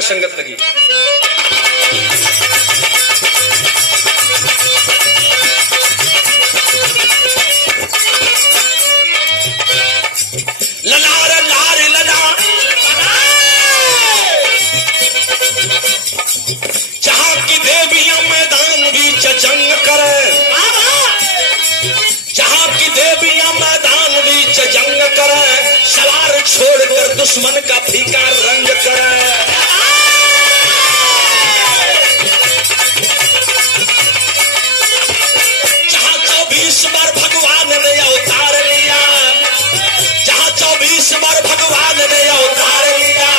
का संगत लगी। ललार लार लला जहां की देवियां मैदान बीच जंग करे, जहां की देवियां मैदान बीच जंग करे, सवार छोड़कर दुश्मन का फीका रंग करे। जहां 24 बार भगवान ने अवतार लिया, जहां 24 बार भगवान ने अवतार लिया,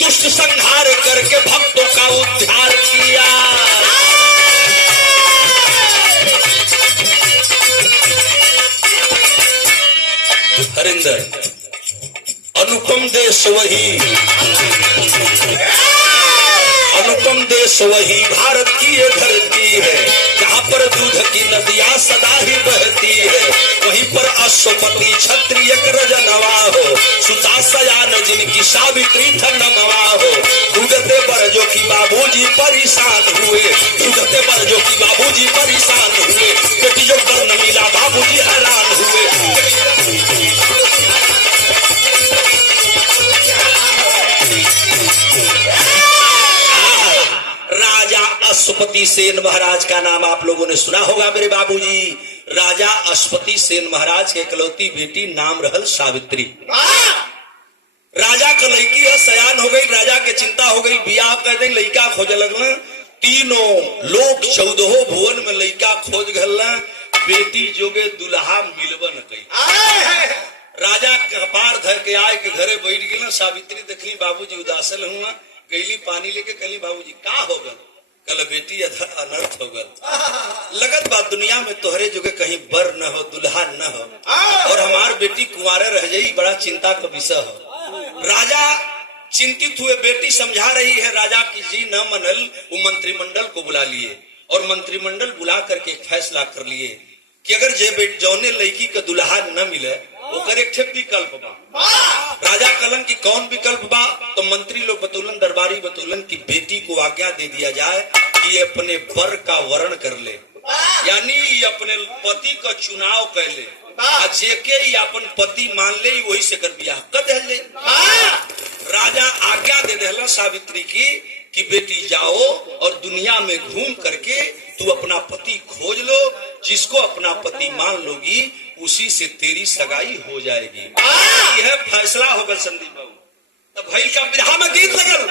दुष्ट संहार करके भक्तों का उद्धार किया। हरिंदर अनुपम देश वही, अनुपम देश वही भारत की ये धरती है, जहाँ पर दूध की नदियाँ सदा ही बहती है। वहीं पर अश्वपति क्षत्रिय रजनवा हो, सुता सयान जिनकी सावित्री धनवा हो। दूधते बरजो की बाबूजी परेशान हुए, दूधते बरजो की बाबूजी परेशान हुए, बेटी जो पर न मिला बाबूजी हैरान हुए। राजा अश्वपति सेन महाराज का नाम आप लोगों ने सुना होगा मेरे बाबूजी। राजा अश्वपति सेन महाराज के इकलौती बेटी नाम रहल सावित्री। राजा का लड़की है सयान हो गई, राजा के चिंता हो गई, बियाह कर दे, लड़का खोज लगल। तीनों लोक 14 भुवन में लड़का खोज गल, बेटी जोगे दुल्हा मिलबन कई। राजा कपार धर के आए के घरे बैठ गए। सावित्री देखली बाबूजी उदासल हुआ, गईली पानी लेके कहली बाबूजी का हो गल? कल बेटी अनर्थ हो गल। लगत बात दुनिया में तोहरे जोगे कहीं बर न हो, दुल्हा न हो, और हमार बेटी कुंवारे रह जाई, बड़ा चिंता का विषय हो। राजा चिंतित हुए, बेटी समझा रही है, राजा की जी न मनल। वो मंत्रिमंडल को बुला लिए और मंत्रिमंडल बुला करके फैसला कर लिए कि अगर जे जौने लड़की का दुल्हा न मिले ओकर एक विकल्प बा। राजा कलन की कौन विकल्प बा? तो मंत्री लोग बतौलन, दरबारी बतौलन कि बेटी को आज्ञा दे दिया जाए कि ये अपने वर का वर्ण कर ले, यानी अपने पति का चुनाव कर ले, जेके अपन पति मान ले वही से कर बियाह कर ले। राजा आज्ञा दे दिला सावित्री की कि बेटी जाओ और दुनिया में घूम करके तू अपना पति खोज लो, जिसको अपना पति मान लोगी उसी से तेरी सगाई हो जाएगी। यह फैसला होगा संदीप बाबू। तब भाई का विरहा में गीत लगल,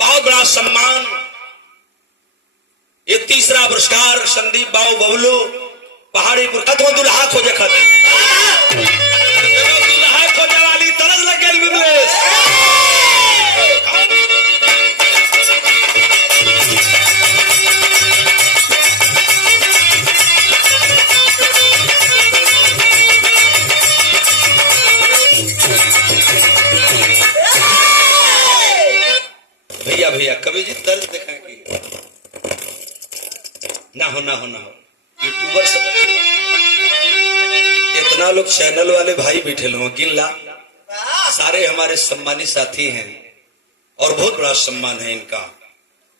बहुत बड़ा सम्मान। ये तीसरा पुरस्कार संदीप बाबू बबलू पहाड़ी पर दुल्हा खोजे खातिर, दुल्हा खोजे वाली तरस लग गई विमलेश। भैया भैया कवि जी तर्ज दिखाएंगे। ना हो यूट्यूबर सब इतना लोग चैनल वाले भाई बैठे लो गिनला, सारे हमारे सम्मानित साथी हैं और बहुत बड़ा सम्मान है इनका।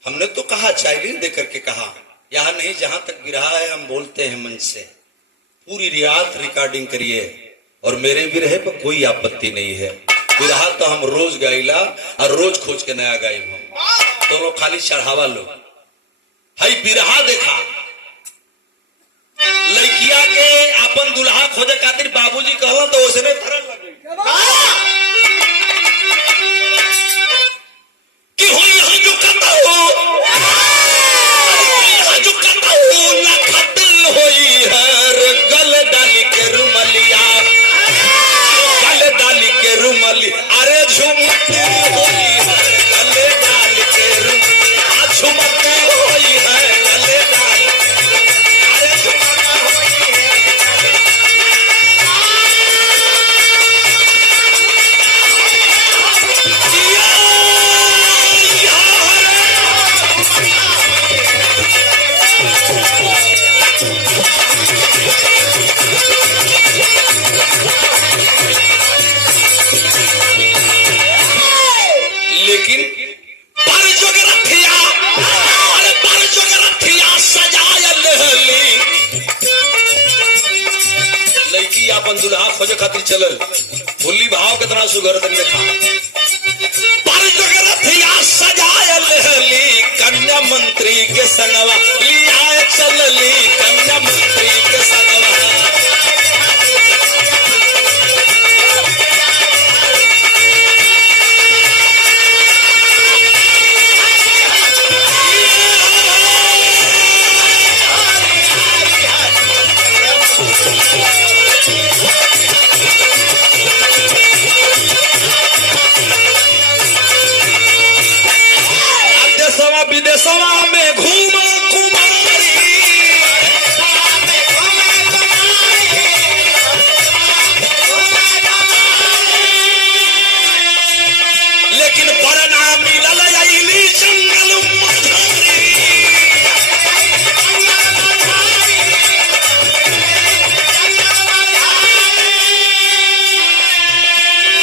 हमने तो कहा चाइल्ड दे करके कहा, यहाँ नहीं जहां तक विरहा है हम बोलते हैं मन से। पूरी रात रिकॉर्डिंग करिए और मेरे विरहे पर कोई आपत्ति नहीं है। विरहा तो हम रोज गाइला और रोज खोज के नया गाई हम तो लोग खाली चढ़ावा लो। हई बिरहा देखा लड़किया के अपन दुल्हा खोजे खातिर बाबूजी कहला तो उसने तरल लग कि हो यहाँ जो करता हो, यहाँ जो करता हो ना खतल होई हर गल डाली के रुमलिया, गल डाली के रुमली अरे झुमती होई है गले डाल के रुम झुमती होई है गले डाल अरे झुमती होई है। लड़की अपन दुल्हा खोजे खातिर चलल, भूली भाव कितना सुगर तन देखा। पर जगरथिया सजायल हली कन्या मंत्री के संगवा, लिया चलली कन्या मंत्री के संगवा। विदेशवा में घूमा कुमारी, लेकिन परिणाम मिलल अइली जंगल मझारी।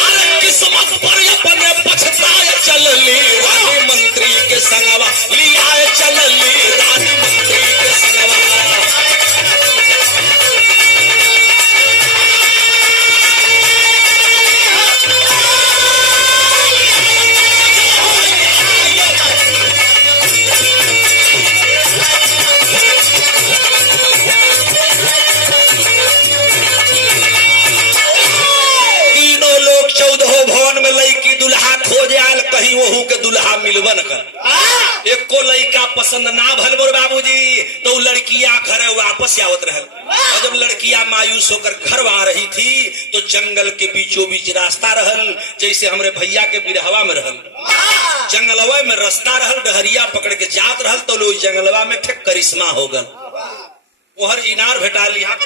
अरे किस्मत पर अपने पछताए चलली रानी मंत्री के संगवा, लिया चलली रानी मंत्री के संगवा। तीनों लोग 14 भवन में लईकी दुल्हा खोजे आयल, कहीं वहू के दुल्हा मिलबन कर। एको लड़का पसंद ना भल मोर बाबूजी, तो लड़कियां घर वापस आवत रहल। और जब लड़कियां मायूस होकर घर आ रही थी तो जंगल के बीचों बीच रास्ता रहल, जैसे हमरे भैया के बिरहवा में रहल जंगलवा में रास्ता रहल, डहरिया पकड़ के जात रहल तो लोग जंगलवा में ठेक करिश्मा हो गल। ओहर इनार भेटा लिया,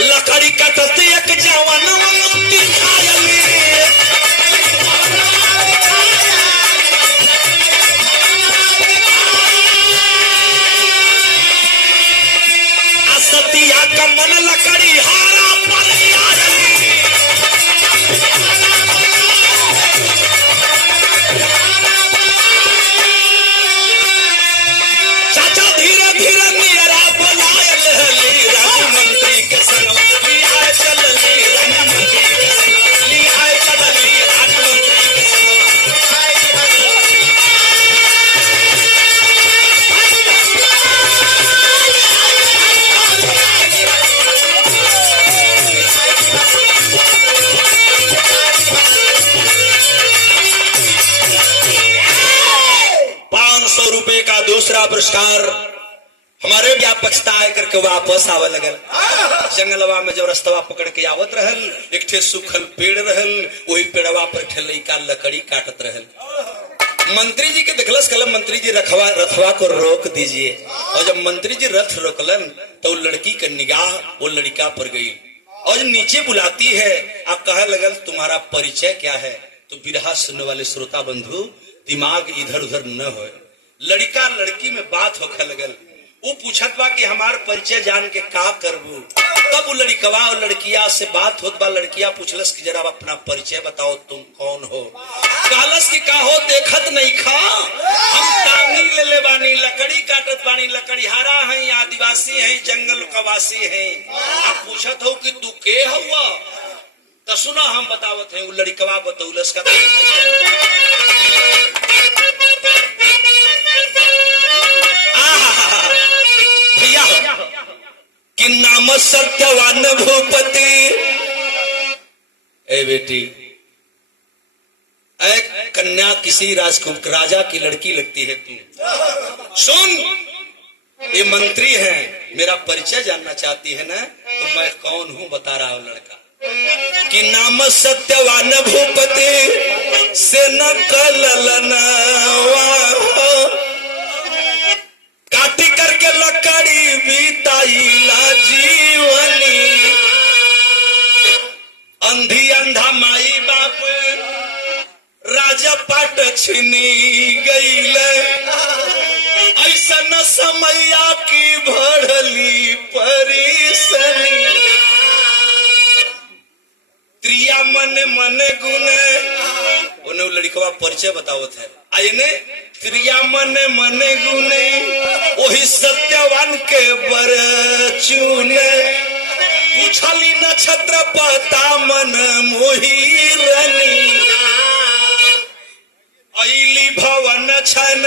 लकड़ी कटते एक जवान सतिया का मन लकड़ी हारा पर चाचा धीरे धीरे मेरा बुलायल हली रानी मंत्री के संग, लिया चलली रानी मंत्री के संग, लिया चलली रानी मंत्री के संग। ₹500 का दूसरा पुरस्कार हमारे व्यापकता करके वापस आवे लगल। जंगलवा में जब रास्तवा पकड़ के आवत रहल, एक ठे सूखल पेड़ रहल, वही पेड़वा पर ठे लइका लकड़ी काटत रहल। मंत्री जी के देखलस, कहल मंत्री जी रथवा को रोक दीजिए। और जब मंत्री जी रथ रोकलन तो लड़की का निगाह वो लड़का पर गई और नीचे बुलाती है और कह लगल तुम्हारा परिचय क्या है। तो बिरहा सुनने वाले श्रोता बंधु दिमाग इधर उधर न हो, लड़का लड़की में बात होखे लगल। वो पूछत बा कि हमार परिचय जान के का करबू। तब वो लड़कवा और लड़किया से बात होत बा। लड़किया पूछलस कि जरा अपना परिचय बताओ, तुम कौन हो। कहलस कि का हो देखत नहीं खा, हम टांगी ले ले बानी, लकड़ी काटत बानी, लकड़ीहारा हैं, आदिवासी हैं, जंगल कवासी हैं। आप पूछत हो कि तू के हुआ, तो सुना हम बतावत है। वो लड़कवा बतौलस का कि नाम सत्यवान भूपति। ए बेटी, एक कन्या किसी राजा की लड़की लगती है तू। सुन, ये मंत्री है, मेरा परिचय जानना चाहती है ना, तो मैं कौन हूं बता रहा हूं। लड़का कि नाम सत्यवान भूपति से न कललना, काटी करके लकड़ी बीताईला जीवनी, अंधी अंधा माई बाप राजा पाट छिनी गईले, ऐसा न समैया की भड़ली परेशानी। त्रिया मन मन गुने, उन्हें लड़कवा परिचय बतावत है। आइने त्रिया मन मन गुने, वही सत्यवान के बरचून पूछली नक्षत्र पता मन मोही रनी अली भवन छन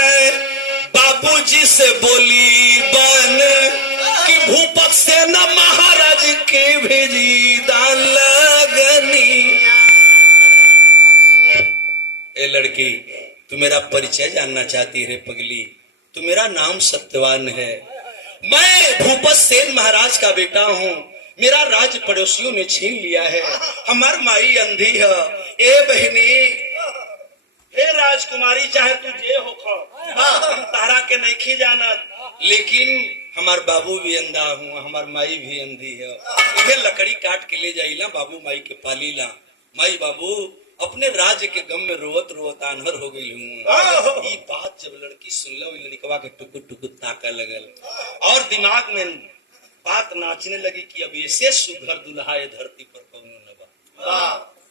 बाबूजी से बोली बन कि भूपत से न महाराज के भेजी दान लगनी। ए लड़की, तू मेरा परिचय जानना चाहती है पगली? तू मेरा नाम सत्यवान है। मैं भूपत सेन महाराज का बेटा हूँ। मेरा राज पड़ोसियों ने छीन लिया है। हमार माई अंधी है। ए बहनी, हे राजकुमारी, चाहे तू जे हो तारा के नहीं जानत, लेकिन हमार बाबू भी अंधा हूँ, हमार माई भी अंधी है। ये लकड़ी काट के ले जाइला, बाबू माई के पाली ला। माई बाबू अपने राज्य के गम में रोवत रोवत आन्हर हो गई हूँ। ये बात जब लड़की सुन लो, लड़कवा के टुकुर टुकुर ताका लगल और दिमाग में बात नाचने लगी कि अब ऐसे सुघर दुल्हा धरती पर कौनो न बा।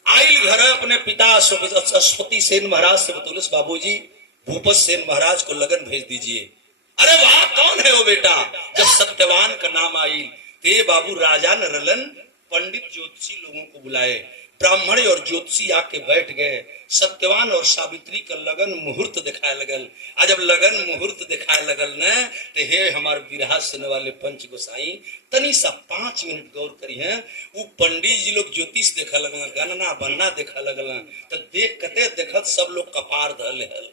आइल घर अपने पिता अश्वती सेन महाराज से बतौलस, बाबूजी भूपत सेन महाराज को लगन भेज दीजिए। अरे वाह, कौन है वो बेटा? जब सत्यवान का नाम आई ते बाबू राजा न रलन पंडित ज्योतिषी लोगों को बुलाए। ब्राह्मण और ज्योतिषी आके बैठ गए। सत्यवान और सावित्री का लगन मुहूर्त दिखाए लगल। आज जब लगन मुहूर्त दिखाए लगल न, तो हे हमार विरहा सुनने वाले पंच गोसाई, तनी सा 5 मिनट गौर करी है। वो पंडित जी लोग ज्योतिष देखा लगल, गणना बनना देखा लगल, तो देख कते देखत सब लोग कपार धल हल।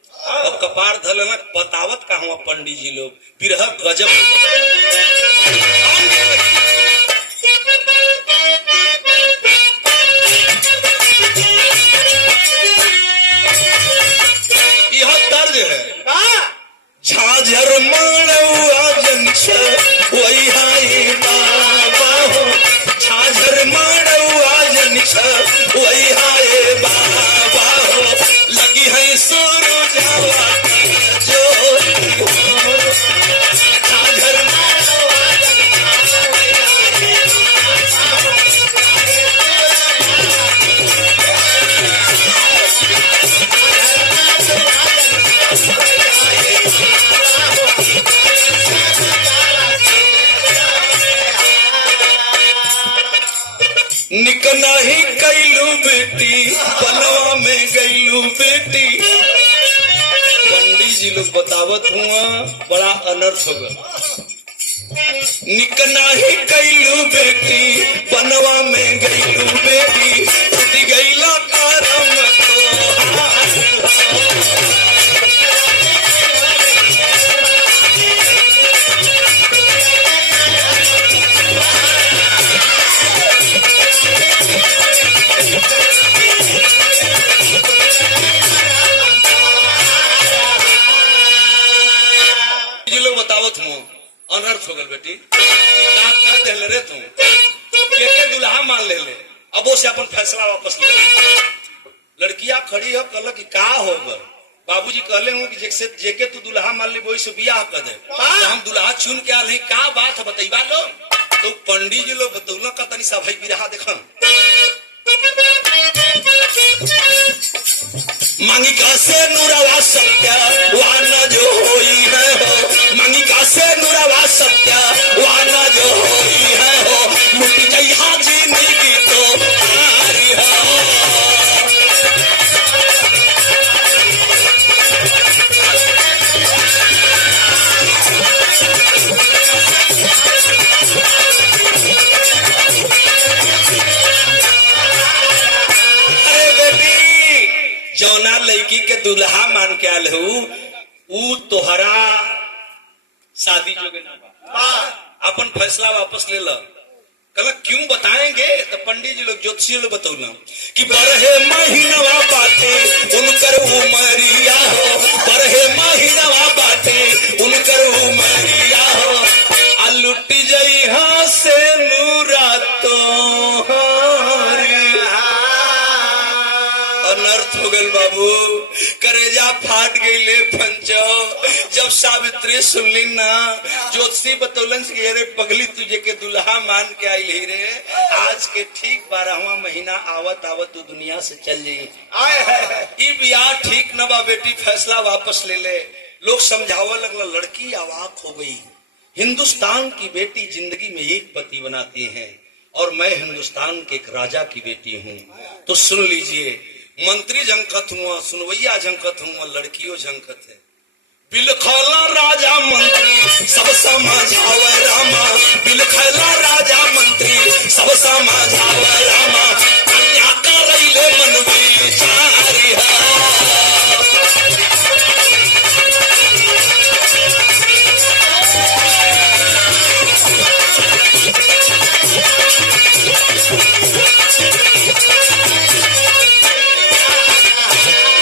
अब कपार धल न बतावत का हुआ पंडित जी लोग विरह गजब। झाझर मानवा जनिछ वही हाय बाबा हो, झाझर मानवा जनिछ वही हाय बाबा हो, लगी है सुरु जावा जो झाझर मानवा जनिछ वही हाय बाबा हो। निकना ही कैलू बेटी बनवा में गईलू बेटी। पंडित जी लोग बतावत हुआ बड़ा अनर्थ होगा। निकना ही कैलू बेटी बनवा में गईलू बेटी, उठी गईला करम अनर्थ हो गल बेटी। कर दे रे तुम के दुल्हा मान ले ले, अब वो से अपन फैसला वापस ले। लड़कियां खड़ी हो, कहल कि का हो गल? बाबूजी कहले हूँ कि जैसे जेके तू दुल्हा मान ले वही से बियाह कर दे। तो हम दुल्हा चुन के आल, का बात है बतैबा लो। तो पंडित जी लोग बतौल का तनी सा भाई बिरहा देखा। मांगिका से नुरावा सत्या वाना जो होई है हो, मांगिका से नुरावा सत्या वाना जो होई है हो, लुट गई हाजी नीगी तो हारी हो। जौना लड़की के दुल्हा मान के आल हूँ तोहरा शादी जोगे ना बा। अपन फैसला वापस ले लो। कल क्यों बताएंगे? तो पंडित जी लोग ज्योतिषी लोग बतौना कि बरहे महीनवा बाटे उनकर उमरिया हो, बरहे महीनवा बाटे उनकर उमरिया हो, आ लुट जई हा से नूरा तो अनर्थ हो गल बाबू। करेजा फाट गई ले पंचो। जब सावित्री सुनली ना, ज्योतिषी बतौलन से अरे पगली तुझे के दुल्हा मान के आई ले रे, आज के ठीक 12वां महीना आवत आवत तू दुनिया से चल जाई। ई बियाह ठीक न बा बेटी, फैसला वापस ले ले। लोग समझावा लगला, लड़की अवाक हो गई। हिंदुस्तान की बेटी जिंदगी में एक पति बनाती है और मैं हिंदुस्तान के एक राजा की बेटी हूँ। तो सुन लीजिए, मंत्री झंकत हुआ, सुनवैया झंकत हुआ, लड़कियों झंकत है। बिलखला राजा मंत्री सब समझावे रामा, बिलखला राजा मंत्री सब समझावे रामा, कन्या करैले मन विचारी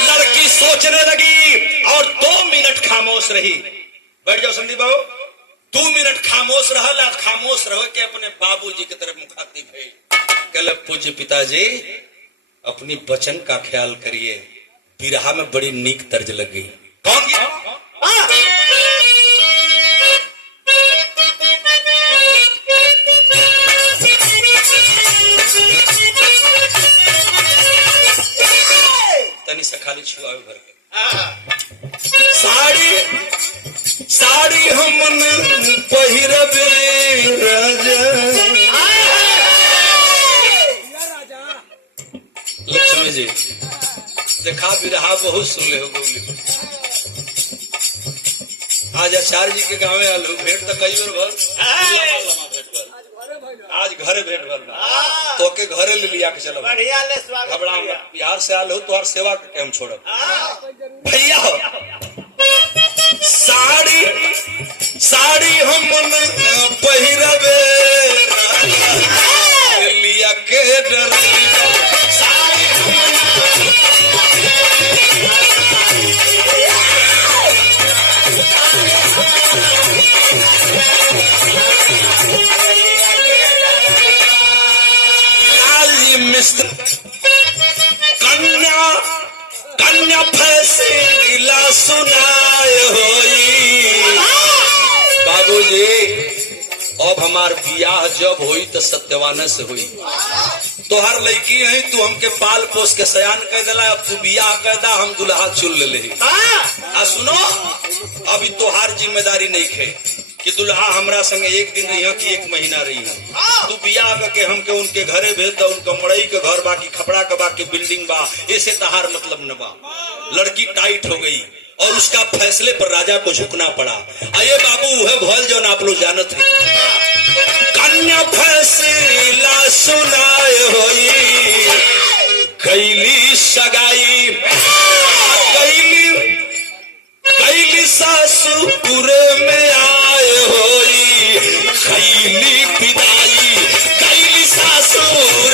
लड़की सोचने लगी और 2 मिनट खामोश रही। बैठ जाओ संदीप बाबू। 2 मिनट खामोश रहा, खामोश रहो के अपने बाबूजी की तरफ मुखातिब है। कहले पूज्य पिताजी अपनी बचन का ख्याल करिए, बिरहा में बड़ी नीक तर्ज लगी। कौन की? तनी से खाली छुआवे भर के साड़ी हमन पहिरबे राजा। लक्ष्मी जी देखा बिरहा बहुत सुन ले हो गौली। आज आचार्य जी के गाँव आलू भेंट तो कई बार भर, आज घरे भेंट भर तो के घरे ले लिया के चलो, घबरा बिहार से आल हो तो सेवा करके हम छोड़ो भैया। साड़ी हम पहिरबे लिया के डर, मिस्र कन्या फैसला सुनाए होई। बाबूजी अब हमार बियाह जब होई तो सत्यवान से हुई। तोहार लड़की है, तू हमके पाल पोस के सयान कह दिला, अब तू बियाह कह दा, हम दुल्हा चुन ले। सुनो, अभी तोहार जिम्मेदारी नहीं है कि दुल्हा हमरा संगे एक दिन रही कि 1 महीना रही है। तू बियाह करके हमके उनके घरे भेज दा, उनका मड़ई के घर बाकी खपड़ा के बाकी बिल्डिंग बा, ऐसे तहार मतलब न बा। लड़की टाइट हो गई और उसका फैसले पर राजा को झुकना पड़ा। आये बाबू है भल जो आप लोग जानत है, कन्या फैसला सुनाए होई, कैली सगाई कैली सासुर में आए होई, कैली विदाई कैली सासुर।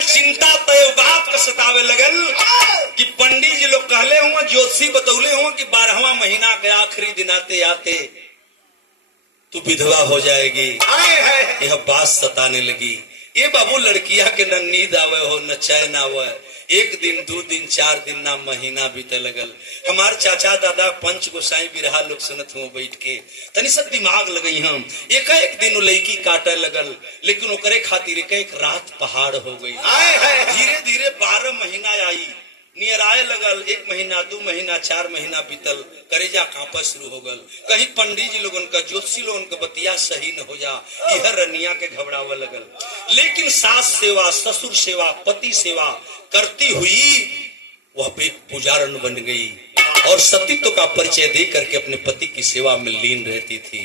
चिंता तो बात का सतावे लगल कि पंडित जी लोग कहले हुआ, ज्योतिषी बतौले हुआ कि 12वां महीना के आखिरी दिन आते आते तू विधवा हो जाएगी। यह बात सताने लगी। ये बाबू लड़किया के न नींद आवे हो न चैन आवे, 1 दिन 2 दिन 4 दिन ना महीना बीते लगल। हमार चाचा दादा पंच गोसाई बिरहा लोग सुनत हुआ बैठ के, तनी सब दिमाग लगई हम। एक दिन लड़की काटे लगल, लेकिन ओकरे खातिर एक रात पहाड़ हो गई। धीरे धीरे 12 महीना आई, नियराए लगल। 1 महीना 2 महीना 4 महीना बीतल, करेजा कांपा शुरू हो गल। कहीं पंडित जी लोगन का ज्योतिषी लोगन का बतिया सही न हो जा, यह रनिया के घबरावे लगल। लेकिन सास सेवा, ससुर सेवा, पति सेवा करती हुई वह एक पुजारन बन गई और सतीत्व का परिचय दे करके अपने पति की सेवा में लीन रहती थी।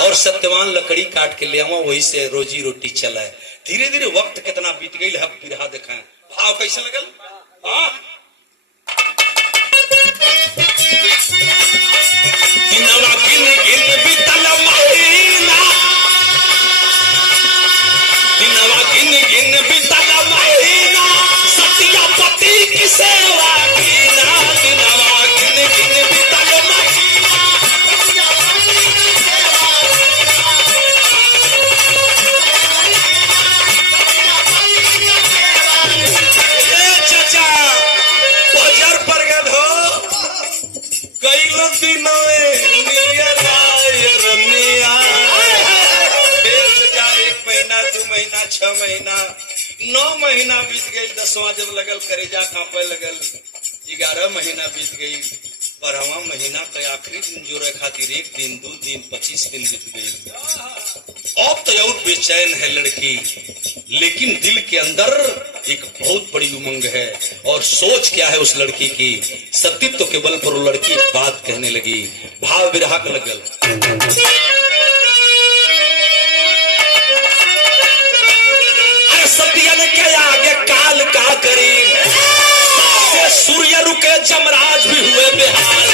और सत्यवान लकड़ी काट के ले आवा, वही से रोजी रोटी चला। धीरे धीरे वक्त कितना बीत गई, हम बिरहा दिखाएं। भाव कैसे लगल? दिनवा गिन गिन बीतल महीना, दिनवा गिन गिन बीतल महीना, सतिया पति की सेवा कीना। दिनवा गिन गिन बीतल महीना, सतिया पति की सेवा कीना। चाचा बाजार पर गए हो, कई दिनों रनिया 1 महीना 2 महीना 6 महीना 9 महीना बीत गई, 10वां जब लगल करेजा कांपे लगल, 11 महीना बीत गई, 12वां महीना के आखिरी दिन जोड़े खातिर 1 दिन 2 दिन 25 दिन बीत गई। अब तो और बेचैन है लड़की, लेकिन दिल के अंदर एक बहुत बड़ी उमंग है। और सोच क्या है उस लड़की की, सतीत्व के बल पर वो लड़की एक बात कहने लगी, भाव विरह लगल। अरे सतिया ने क्या आगे काल का करी, से सूर्य रुके जमराज भी हुए बेहाल।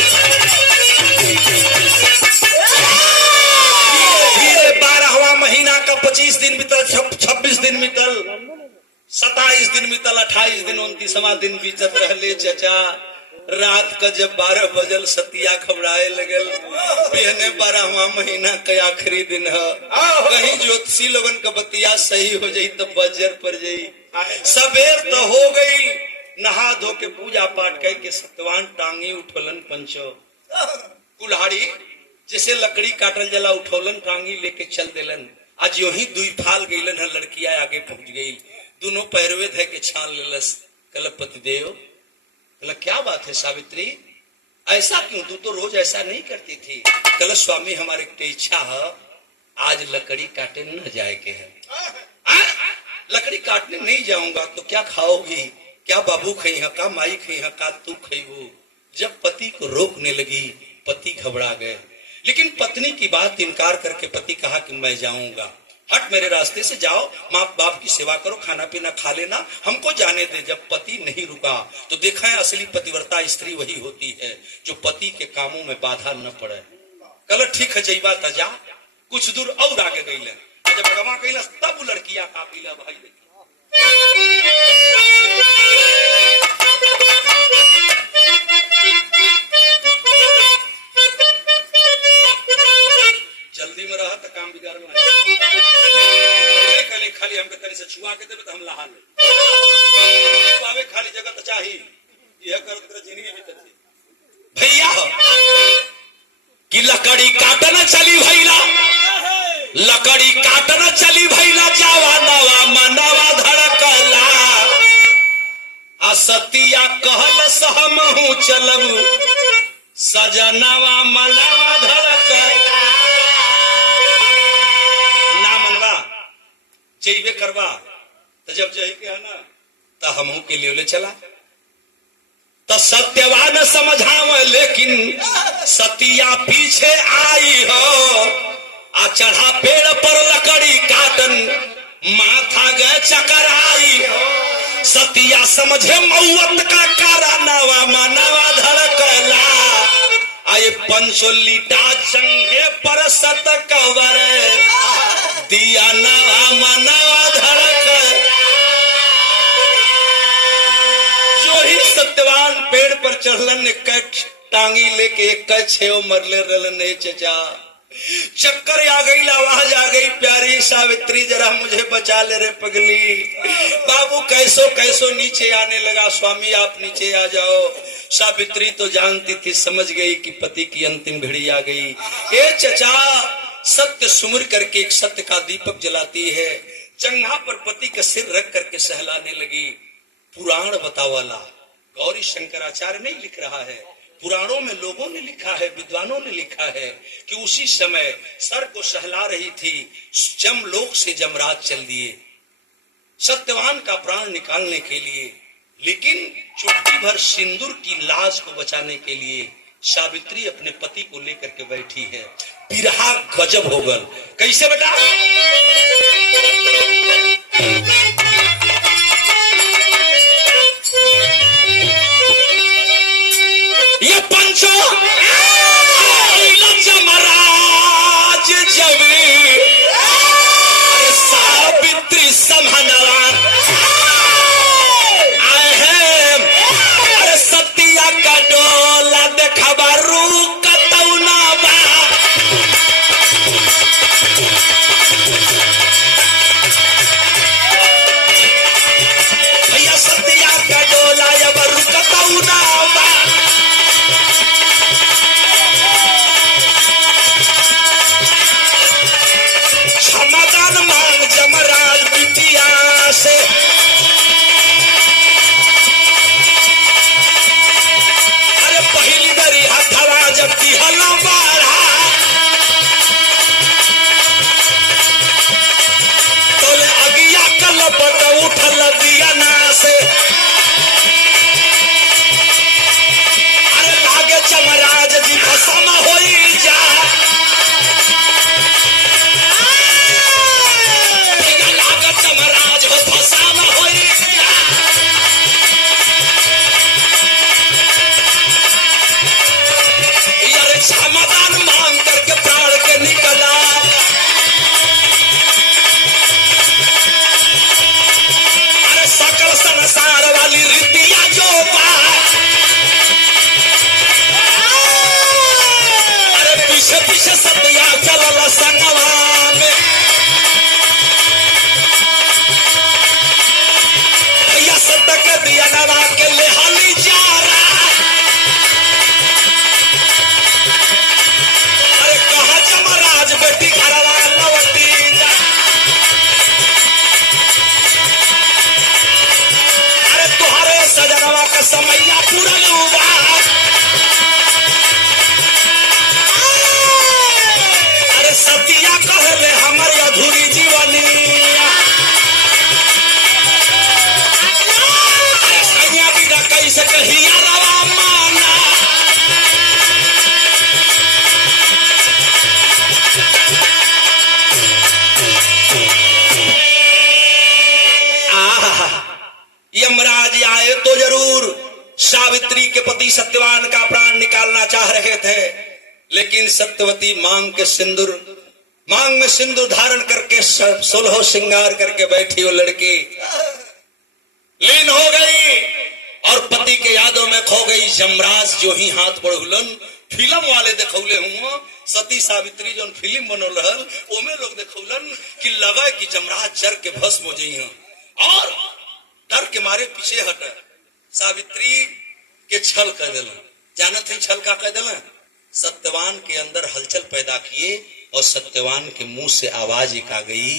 धीरे 12वां महीना का 25 दिन बीतल, 26 दिन बीतल, 27 दिन बीतल, 28 दिन, 29वां दिन बीतत रहले। चचा रात का जब 12 बजल सतिया घबराए लगल, पहने 12वां महीना का आखिरी दिन है, कहीं ज्योतिषी लोगन का बतिया सही हो जाई तो बजर पर जाई। सबेर तो हो गई, नहा धो के पूजा पाठ करके सत्यवान टांगी उठोलन पंचो कुल्हाड़ी जैसे लकड़ी काटल जला, उठोलन टांगी लेके चल देलन। आज यो ही 2 फाल गईलन है, लड़किया आगे पहुंच गई, दोनों पैरवे थे के छान लेलस। कल पतिदेव, कल क्या बात है सावित्री, ऐसा क्यों, तू तो रोज ऐसा नहीं करती थी। कल स्वामी हमारे की इच्छा है, आज लकड़ी काटे न जाए के है। लकड़ी काटने नहीं जाऊंगा तो क्या खाओगी, क्या बाबू खई है, का माई खई है, का तू खई हो। जब पति को रोकने लगी, पति घबरा गए, लेकिन पत्नी की बात इनकार करके पति कहा कि मैं जाऊंगा, हट मेरे रास्ते से जाओ, माँ बाप की सेवा करो, खाना पीना खा लेना, हमको जाने दे। जब पति नहीं रुका तो देखा है असली पतिव्रता स्त्री वही होती है जो पति के कामों में बाधा न पड़े। कल ठीक है जई बात जा, कुछ दूर और आगे गई, जब गवा गई तब लड़कियां कापिला भाई देखी। जल्दी में रहा तो काम बिगाड़ में खाली हमके तनी से छुआ के देवे तो हम लहा ले पावे, खाली जगह तो चाहिए, यह करो तेरा जिंदगी भी तथी भैया कि लकड़ी काटना चली भैला, लकड़ी काटना चली भैला, जावा नवा मनवा धड़कला, असतिया कहल सहमहु चलब, सजनवा मनवा धड़कला। ना मनवा जइबे करवा तो जब जही के है ना तो हमहू के लिए ले चला, तो सत्यवान समझाव, लेकिन सतिया पीछे आई हो, आ चढ़ा पेड़ पर लकड़ी काटन, माथा गए चकराई हो। सतिया समझे मौत का कारनावा, मनवा धड़कला, आए पंचोलीटा चंगे पर सत कवर, दिया नवा मनवा धड़कला। जो ही सत्यवान पेड़ पर चढ़लन, एक टांगी लेके एक छेव मरले रहलन। चचा चक्कर आ गई, आवाज आ गई, प्यारी सावित्री जरा मुझे बचा ले रे पगली। बाबू कैसो कैसो नीचे आने लगा, स्वामी आप नीचे आ जाओ। सावित्री तो जानती थी, समझ गई कि पति की अंतिम घड़ी आ गई। ए चचा, सत्य सुमिर करके एक सत्य का दीपक जलाती है, चंगा पर पति का सिर रख करके सहलाने लगी। पुराण बतावाला गौरी शंकराचार्य नहीं लिख रहा है, पुराणों में लोगों ने लिखा है, विद्वानों ने लिखा है कि उसी समय सर को सहला रही थी, जमलोक से जमराज चल दिए सत्यवान का प्राण निकालने के लिए। लेकिन चुटकी भर सिंदूर की लाज को बचाने के लिए सावित्री अपने पति को लेकर के बैठी है। बिरहा गजब हो गल। कैसे बेटा? ये पंचो जमराज जब सावित्री समहनवा आए हैं, अरे सतिया का डोला देखबा रू कतौना बा। यमराज आए तो जरूर सावित्री के पति सत्यवान का प्राण निकालना चाह रहे थे, लेकिन सत्यवती मांग में सिंदूर धारण करके 16 श्रृंगार करके बैठी वो लड़की लीन हो गई और पति के यादों में खो गई। यमराज जो ही हाथ बढ़ुलन, फिल्म वाले देखौले हुआ सती सावित्री जो फिल्म बनल रहल ओमे लोग देखौलन कि लगा कि यमराज जर के भस्म हो जाई और डर के मारे पीछे हट। सावित्री के छल कह दिल, जानत है छल का कह दिल, सत्यवान के अंदर हलचल पैदा किए और सत्यवान के मुंह से आवाज एक आ गई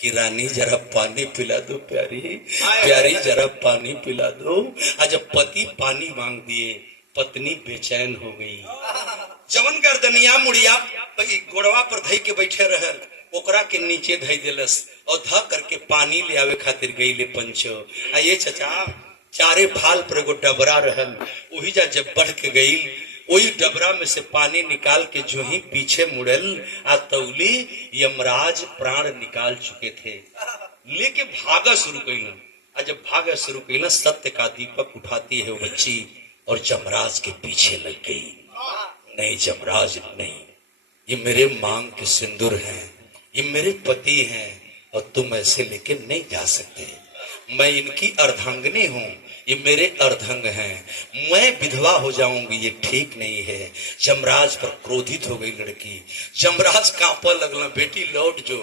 कि रानी जरा पानी पिला दो, प्यारी जरा पानी पिला दो। आज जब पति पानी मांग दिए पत्नी बेचैन हो गई। जवन गर्दनिया मुड़िया गोड़वा पर धई के बैठे रहल ओकरा के नीचे धई दिलस और ध करके पानी ले आवे खातिर गई ले पंचो। आ ये चचा चारे फाल पर एगो डबरा रहल, वही जा जब बढ़ के गई वही डबरा में से पानी निकाल के जो ही पीछे मुड़ल आ तौली यमराज प्राण निकाल चुके थे, लेके भागा शुरू कैल। आ जब भागा शुरू कैल सत्य का दीपक उठाती है वो बच्ची और यमराज के पीछे लग गई। नहीं यमराज नहीं, ये मेरे मांग के सिंदूर हैं, ये मेरे पति हैं और तुम ऐसे लेके नहीं जा सकते। मैं इनकी अर्धांगिनी हूँ, ये मेरे अर्धंग हैं, मैं विधवा हो जाऊंगी, ये ठीक नहीं है। यमराज पर क्रोधित हो गई लड़की। यमराज कांपा लगला, बेटी लौट जो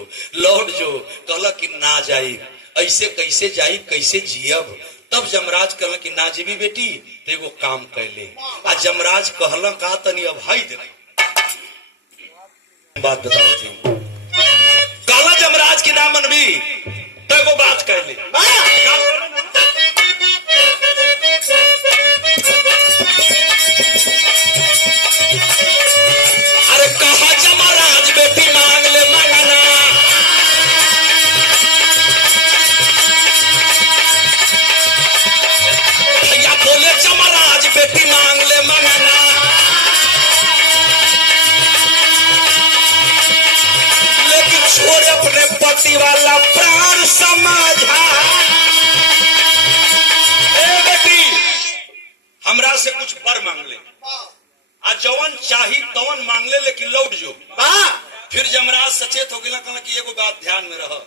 कहला कि ना जाई, ऐसे कैसे जाई, कैसे जियब। तब यमराज कहला कि ना जीवी बेटी तो एगो काम कैले। आज यमराज कहला का तनी अब हाई दे बात बताओ थी, कहला यमराज की ना मनबी तो एगो बात कैले। अरे कहा यमराज बेटी मांग ले मंगना, भैया बोले यमराज बेटी मांग ले मंगना। लेकिन छोड़े अपने पति वाला प्राण समझा। ए बेटी हमरा से कुछ बर मांग ले, आज जवन चाही तवन मांग ले, लेकिन लौट जो। फिर यमराज सचेत हो गया, कहला कि एगो बात ध्यान में रह,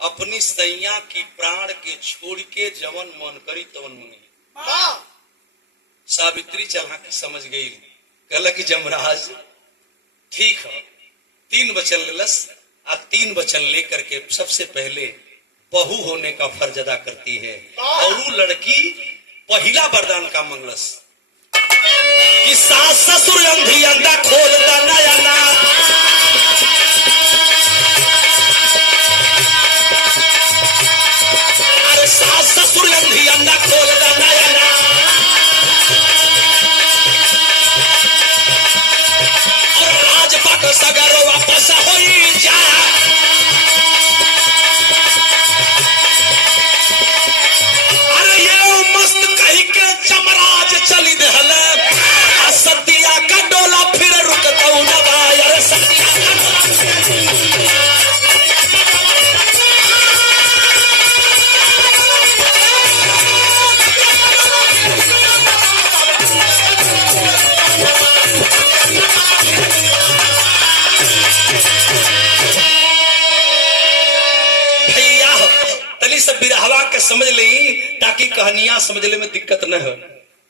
अपनी सैया की प्राण के छोड़ के जवन मन करी तवन मंगी। सावित्री चला के समझ गई, कहला कि यमराज ठीक है। 3 वचन लेलस, आ 3 वचन लेकर के सबसे पहले बहू होने का फर्ज अदा करती है। और वो लड़की पहला वरदान का मंगलस कि सास ससुर अंधी अंधा खोल दा नया ना। अरे सास ससुर अंधी अंधा खोल दा नया ना। और राजपाट सगरो वापस होई जा। अरे ये मस्त कही के यमराज चली दहल, सतिया का डोला फिर रुकता न बायर। सतिया का डोला भैया तनी सब बिरहवा के समझ ली ताकि कहानियां समझने में दिक्कत न हो।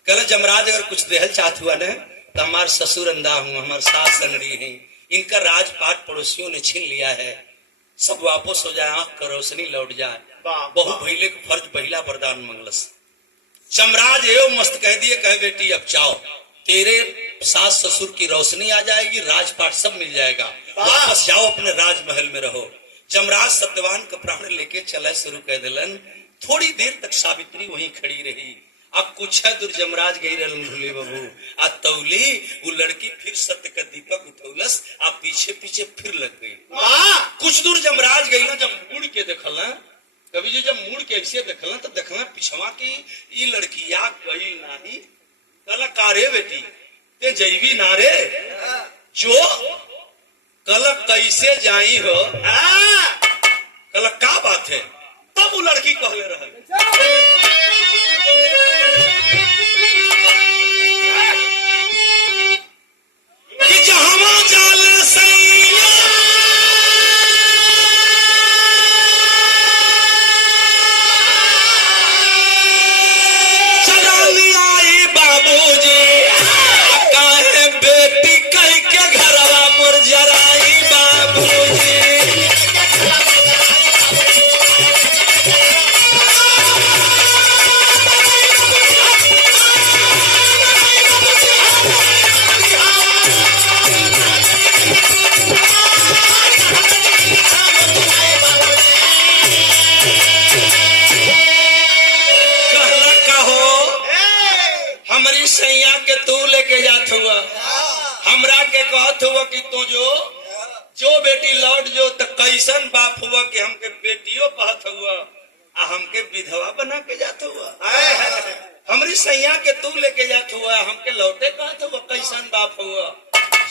कल यमराज अगर कुछ देहल चाहत हुआ न तो हमारे ससुर अंधा हूँ, हमारे सास सनड़ी है, इनका राजपाट पड़ोसियों ने छीन लिया है, सब वापस हो जाए, आंख का रोशनी लौट जाए। बहु भैले को फर्ज पहला वरदान मंगलस। यमराज एवं मस्त कह दिए, कहे बेटी अब जाओ, तेरे सास ससुर की रोशनी आ जाएगी, राजपाट सब मिल जाएगा, वापस जाओ अपने राजमहल में रहो। यमराज सत्यवान का प्राण लेके चला शुरू कर दिलन। थोड़ी देर तक सावित्री वहीं खड़ी रही। अब कुछ दूर यमराज गई रहलन भूले बाबू, आ तौली वो लड़की फिर सत्य का दीपक उठौलस, आ पीछे पीछे फिर लग गई। कुछ दूर यमराज गई ना, जब मुड़ के देखल ना, कभी जी जब मुड़ के ऐसे देखल तो देखल पिछवा की ये लड़किया गई नाही। कल कारे बेटी ते जैवी नारे जो कल कैसे जाई हो, कल का बात है। तब वो लड़की कहले रहा कहत हुआ कि तो जो बेटी लौट जो तो कैसन बाप हुआ कि हमके बेटियों कहत हुआ आ हमके विधवा बना के जात हुआ। हमरी सैया के तू लेके जात हुआ, हमके लौटे कहत हुआ, कैसन बाप हुआ।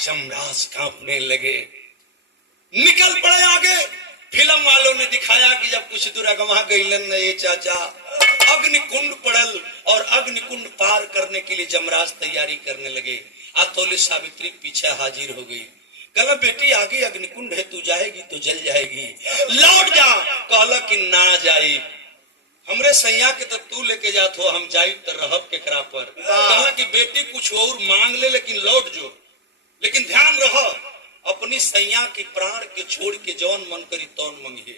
यमराज कांपने लगे, निकल पड़े आगे। फिल्म वालों ने दिखाया कि जब कुछ दूर अगवा गईलन ये चाचा, अग्निकुंड पड़ल और अग्निकुंड पार करने के लिए यमराज तैयारी करने लगे। आतोले सावित्री पीछे हाजिर हो गई। कहला बेटी आगे अग्निकुंड है, तू जाएगी तो जल जाएगी, लौट जा। कहला कि ना जाई, हमरे सैया के तो तू लेके जात हो, हम जाई तो रहब केकरा पर। कहला कि बेटी कुछ और मांग ले लेकिन लौट जो, लेकिन ध्यान रहो अपनी सैया की प्राण के छोड़ के जौन मन करी तौन मंगे।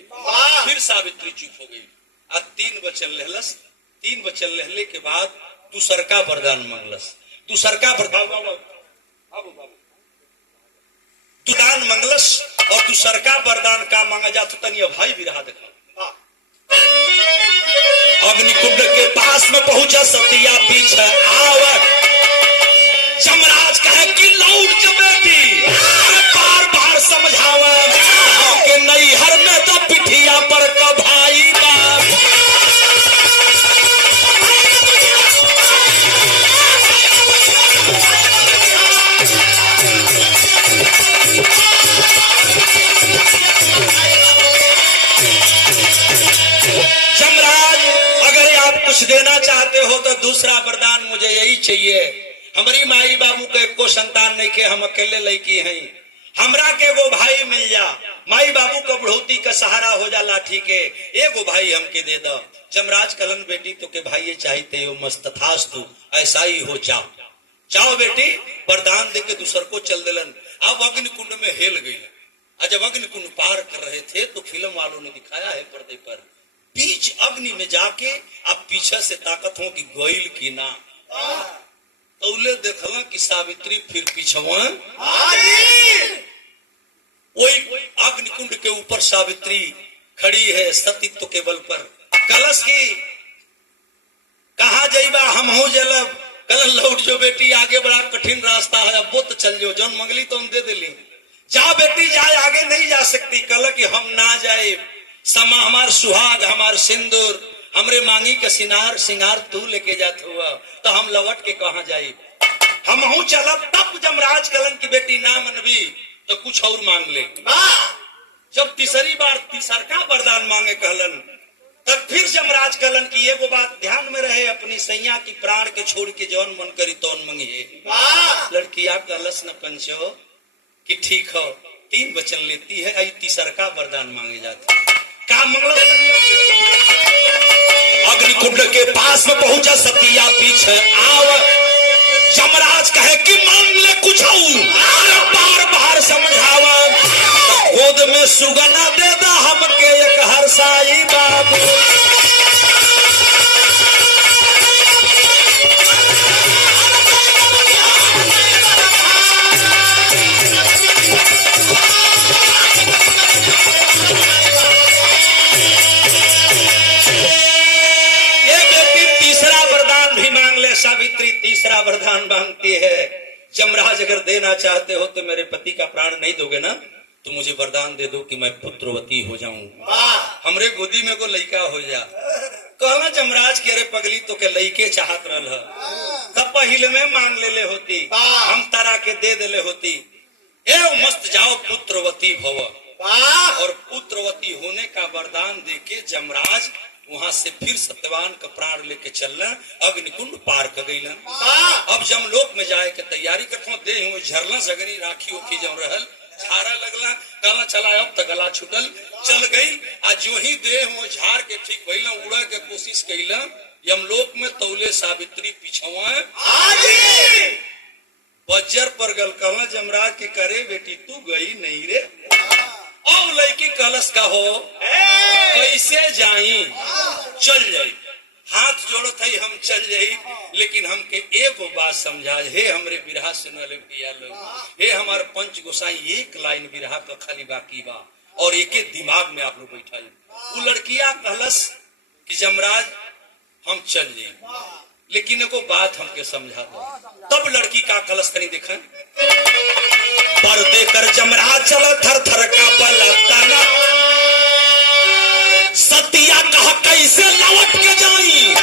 फिर सावित्री चुप हो गई। आज 3 वचन लहलस। 3 वचन लहले के बाद तू सरका वरदान मंगलस। तू सरका वरदान तू दान मंगलस और तू सरका वरदान का मांगा जा तो तनिया भाई भी रहा देखा। अग्निकुंड के पास में पहुंचा सतिया पीछे आवत। यमराज कहे कि लौट जा बेटी, बार बार समझावा के नैहर में तो पिठिया पर का भाई बाप। यमराज अगर आप कुछ देना चाहते हो तो दूसरा वरदान मुझे यही चाहिए। हमारी माई बाबू के को संतान नहीं के, हम अकेले लड़की हैं, हमरा के वो भाई मिल जा। माई बाबू का बढ़ोती का सहारा हो जा लाठी के, एगो भाई हमके दे दो। जमराज कलन बेटी तो के भाई चाहते हो मस्त थास तू ऐसा ही हो जाओ। जाओ बेटी, वरदान दे के दूसर को चल दिलन। अब अग्निकुंड में हेल गई। जब अग्निकुंड पार कर रहे थे तो फिल्म वालों ने दिखाया है पर्दे पर, बीच अग्नि में जाके आप पीछे से ताकत हो कि गोइल की ना। तौले देखला कि सावित्री फिर पीछवा वही अग्निकुंड के ऊपर सावित्री खड़ी है सतीत्व के बल पर। कलश की कहा जाइबा हम हो जलब। कल लौट जो बेटी, आगे बड़ा कठिन रास्ता है, अब वो तो चल जो, जौन मंगली तो हम दे दिली। जा बेटी जाए, आगे नहीं जा सकती। कल कि हम ना जाए, समा हमार सुहाग हमार सिंदूर हमरे मांगी का सिंगार तू लेके जात हुआ तो हम लौट के कहा जाए। हम हूं चलब। तब जमराज कलन की बेटी ना मनवी तो कुछ और मांग ले। जब तीसरी बार तीसर का वरदान मांगे कहलन, तब फिर जमराज कलन की एगो बात ध्यान में रहे, अपनी सैया की प्राण के छोड़ के जौन मन करी तौन मंगिए। लड़किया कलश न पंचो कि ठीक हो, 3 वचन लेती है, आई तीसर का वरदान मांगे जाते का मंगल। अग्निकुंड के पास में पहुंचा सतिया पीछे आव। यमराज कहे कि मांग ले कुछ बार बार समझावा, गोद में सुगना दे दा हमके एक हरसाई बाबू। सावित्री तीसरा वरदान मांगती है। यमराज अगर देना चाहते हो तो मेरे पति का प्राण नहीं दोगे ना, तो मुझे वरदान दे दो कि मैं पुत्रवती हो जाऊं, हमरे गोदी में को लड़का हो जा। कहना यमराज के अरे पगली तो के लड़के चाहत रहल है, तब पहले में मांग ले होती, हम तारा के दे देले होती। ए मस्त जाओ पुत्रवती भव। और पुत्रवती होने का वरदान देके यमराज वहां से फिर सत्यवान का प्राण लेके चलना, अग्निकुंड पार कर गई। अब जमलोक में जाए के तैयारी करते दे झरना सगरी राखी उखी जम रहल, झारा लगला, कहला चला अब तक गला छुटल चल गई। आज जो ही देह झाड़ के ठीक भइला, उड़ा के कोशिश कैला, यमलोक में तौले सावित्री पिछवा बज्जर पर गल। कहला जमराज के करे बेटी तू गई नहीं रे। अब लड़की कलश का हो कैसे जाई, चल जाई, हाथ जोड़त है हम चल जाई, लेकिन हमके एगो बात समझा। हे हमरे बिरहा सुनले भैया लोग, हे हमार पंच गोसाई, एक लाइन बिरहा का खाली बाकी बा और एक दिमाग में आप लोग बैठा। वो लड़किया कहलस कि जमराज हम चल जाए, लेकिन एगो बात हमके समझा दो। तब लड़की का कलश करी देखा पर्दे कर जमरा चल थर थर का पलटना सतिया कहा कैसे लौट के जाई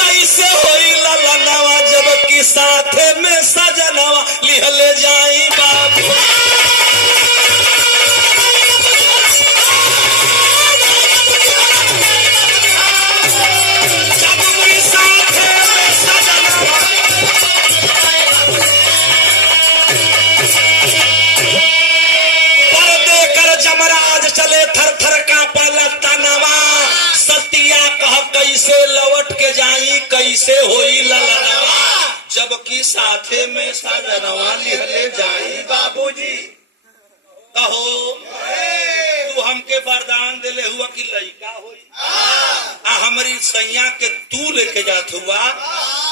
कैसे होई ललनवा जब की साथे में सजनवा लिहले जाई बाबू जमराज चले थर थर का पलटनवा सतिया कह कैसे लौट के जाई कैसे होई ललनवा जबकि साथे में सजनवा लिहले जाई बाबूजी कहो तू हमके वरदान दिले हुआ कि लइका होई हमारी सैया के तू लेके जात हुआ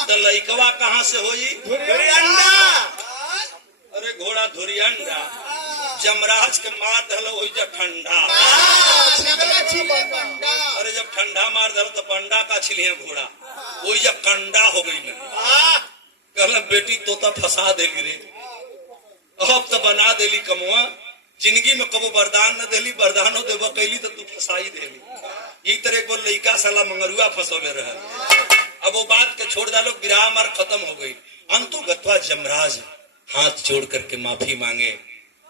तो लइकवा कहाँ से होई अरे घोड़ा धुरी अंडा जमराज के मार दलो हो जा ठंडा अरे जब ठंडा मार दलो तो पंडा का छिलिया घोड़ा वही जब कंडा हो गई कहला बेटी तोता फंसा देली रे अब तो बना देली कमुआ जिंदगी में कबो वरदान न देली वरदानो देव कैली तो तू फंसाई देली यही तरह को लइका साला मंगरुआ फंसोले रहा अब वो बात के छोड़ डालो विराह मार खत्म हो गई अंतु गत्वा जमराज हाथ जोड़ करके माफी मांगे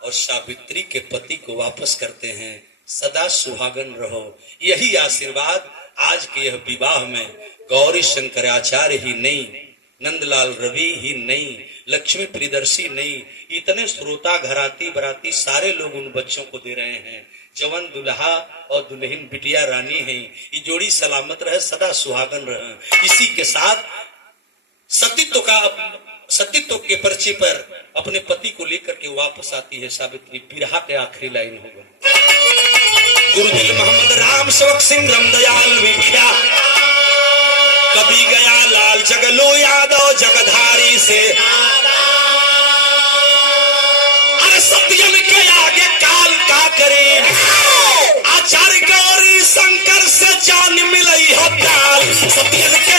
और सावित्री के पति को वापस करते हैं सदा सुहागन रहो यही आशीर्वाद आज के यह विवाह में गौरी शंकराचार्य ही नहीं नंदलाल रवि ही नहीं लक्ष्मी प्रियदर्शी नहीं इतने श्रोता घराती बराती सारे लोग उन बच्चों को दे रहे हैं जवन दुल्हा और दुल्हन बिटिया रानी है ये जोड़ी सलामत रहे सदा सुहागन रहे इसी के साथ सतीत्व के पर्चे पर अपने पति को लेकर के वापस आती है सावित्री बिरहा के आखिरी लाइन होगा गुरुदिल मोहम्मद राम सेवक सिंह रामदयाल विख्या कभी गया लाल जगलो यादव जगधारी से अरे सत्यन के आगे काल का करे आचार्य गौरी शंकर से जान मिलई हो काल सत्यन के